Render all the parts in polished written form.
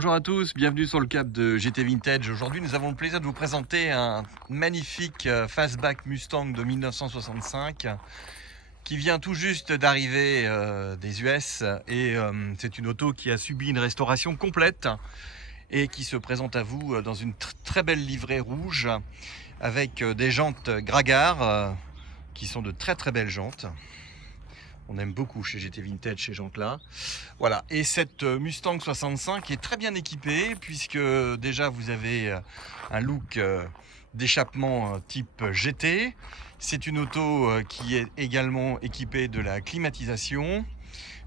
Bonjour à tous, bienvenue sur le cap de GT Vintage. Aujourd'hui, nous avons le plaisir de vous présenter un magnifique fastback Mustang de 1965 qui vient tout juste d'arriver des US et c'est une auto qui a subi une restauration complète et qui se présente à vous dans une très belle livrée rouge avec des jantes Gragard qui sont de très belles jantes. On aime beaucoup chez GT Vintage ces jantes-là. Voilà. Et cette Mustang 65 est très bien équipée puisque déjà vous avez un look d'échappement type GT. C'est une auto qui est également équipée de la climatisation,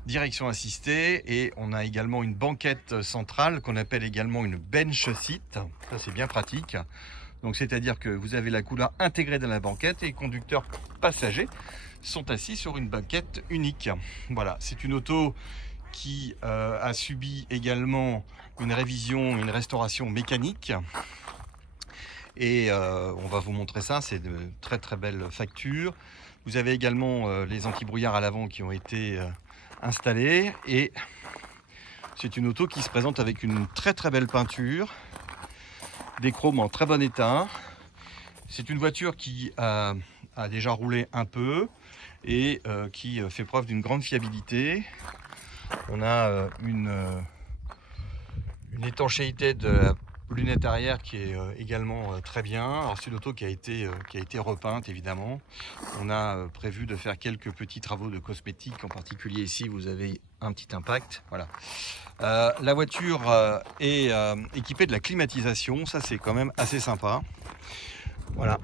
direction assistée, et on a également une banquette centrale qu'on appelle également une bench seat. Ça, c'est bien pratique. Donc c'est-à-dire que vous avez la couleur intégrée dans la banquette et les conducteurs passagers sont assis sur une banquette unique. Voilà, c'est une auto qui a subi également une révision, une restauration mécanique. Et on va vous montrer ça, c'est de très belles factures. Vous avez également les anti-brouillards à l'avant qui ont été installés. Et c'est une auto qui se présente avec une très belle peinture, des chromes en très bon état. C'est une voiture qui a déjà roulé un peu et qui fait preuve d'une grande fiabilité. On a une étanchéité de la lunette arrière qui est également très bien. Alors c'est une auto qui a été repeinte évidemment. On a prévu de faire quelques petits travaux de cosmétiques, en particulier ici vous avez un petit impact. Voilà. La voiture est équipée de la climatisation, ça c'est quand même assez sympa. Voilà,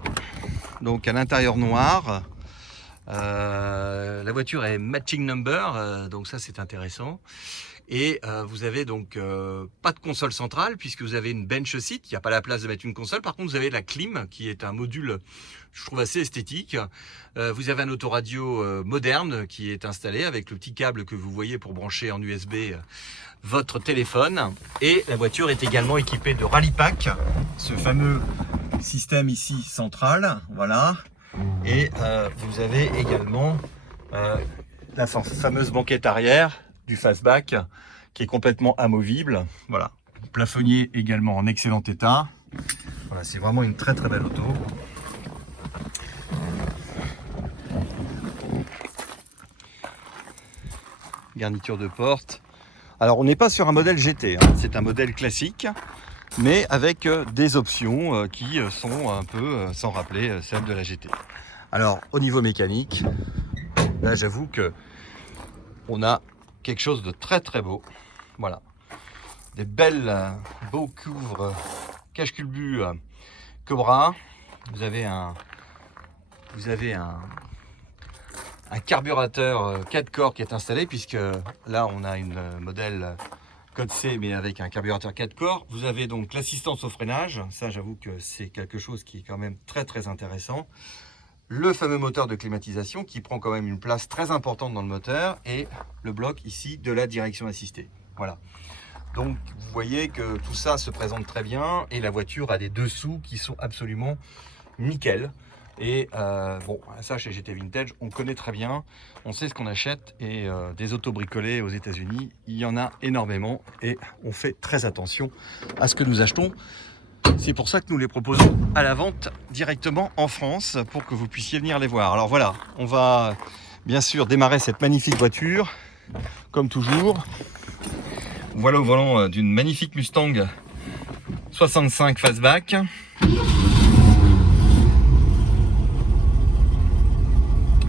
donc à l'intérieur noir, la voiture est matching number, donc ça c'est intéressant. Et vous avez donc pas de console centrale puisque vous avez une bench seat, il n'y a pas la place de mettre une console. Par contre vous avez la clim qui est un module je trouve assez esthétique. Vous avez un autoradio moderne qui est installé avec le petit câble que vous voyez pour brancher en USB votre téléphone. Et la voiture est également équipée de Rally Pack, ce fameux système ici central, voilà. Et vous avez également la fameuse banquette arrière du fastback qui est complètement amovible. Voilà, plafonnier également en excellent état. Voilà, c'est vraiment une très belle auto. Garniture de porte. Alors on n'est pas sur un modèle GT, hein. C'est un modèle classique, mais avec des options qui sont un peu, sans rappeler, celles de la GT. Alors au niveau mécanique, là j'avoue que on a quelque chose de très beau. Voilà, des beaux couvres cache-culbut Cobra. Vous avez un carburateur 4 corps qui est installé, puisque là on a une modèle code C mais avec un carburateur 4 corps. Vous avez donc l'assistance au freinage, ça j'avoue que c'est quelque chose qui est quand même très intéressant. Le fameux moteur de climatisation qui prend quand même une place très importante dans le moteur, et le bloc ici de la direction assistée. Voilà, donc vous voyez que tout ça se présente très bien et la voiture a des dessous qui sont absolument nickel. Et bon, ça chez GT Vintage on connaît très bien, on sait ce qu'on achète, et des autos bricolées aux États-Unis il y en a énormément et on fait très attention à ce que nous achetons. C'est pour ça que nous les proposons à la vente directement en France pour que vous puissiez venir les voir. Alors voilà, on va bien sûr démarrer cette magnifique voiture comme toujours. Voilà au volant d'une magnifique Mustang 65 fastback.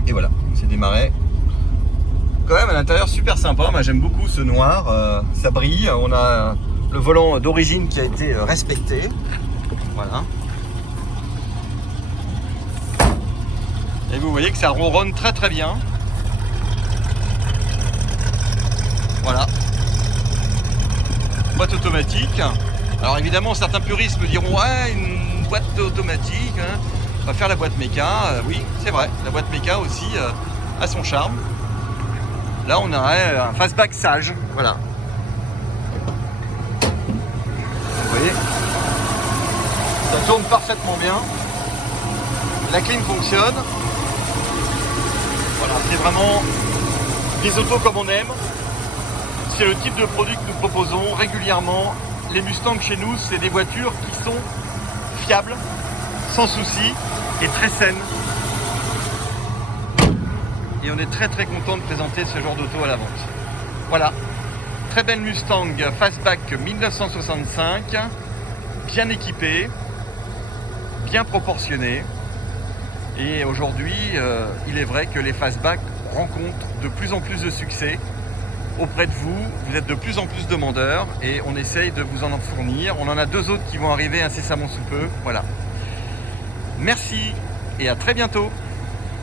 Et voilà, c'est démarré. Quand même à l'intérieur super sympa, moi j'aime beaucoup ce noir, ça brille, on a le volant d'origine qui a été respecté. Voilà. Et vous voyez que ça ronronne très bien. Voilà. Boîte automatique. Alors évidemment certains puristes me diront ouais, une boîte automatique, hein. On va faire la boîte méca. Oui, c'est vrai, la boîte méca aussi a son charme. Là on aurait un fastback sage, voilà. Vous voyez, ça tourne parfaitement bien, la clim fonctionne. Voilà, c'est vraiment des autos comme on aime. C'est le type de produit que nous proposons régulièrement les Mustangs chez nous, c'est des voitures qui sont fiables, sans souci et très saines. Et on est très content de présenter ce genre d'auto à la vente. Voilà, très belle Mustang Fastback 1965, bien équipée, bien proportionnée. Et aujourd'hui, il est vrai que les Fastback rencontrent de plus en plus de succès auprès de vous. Vous êtes de plus en plus demandeurs et on essaye de vous en fournir. On en a 2 autres qui vont arriver incessamment sous peu. Voilà. Merci et à très bientôt.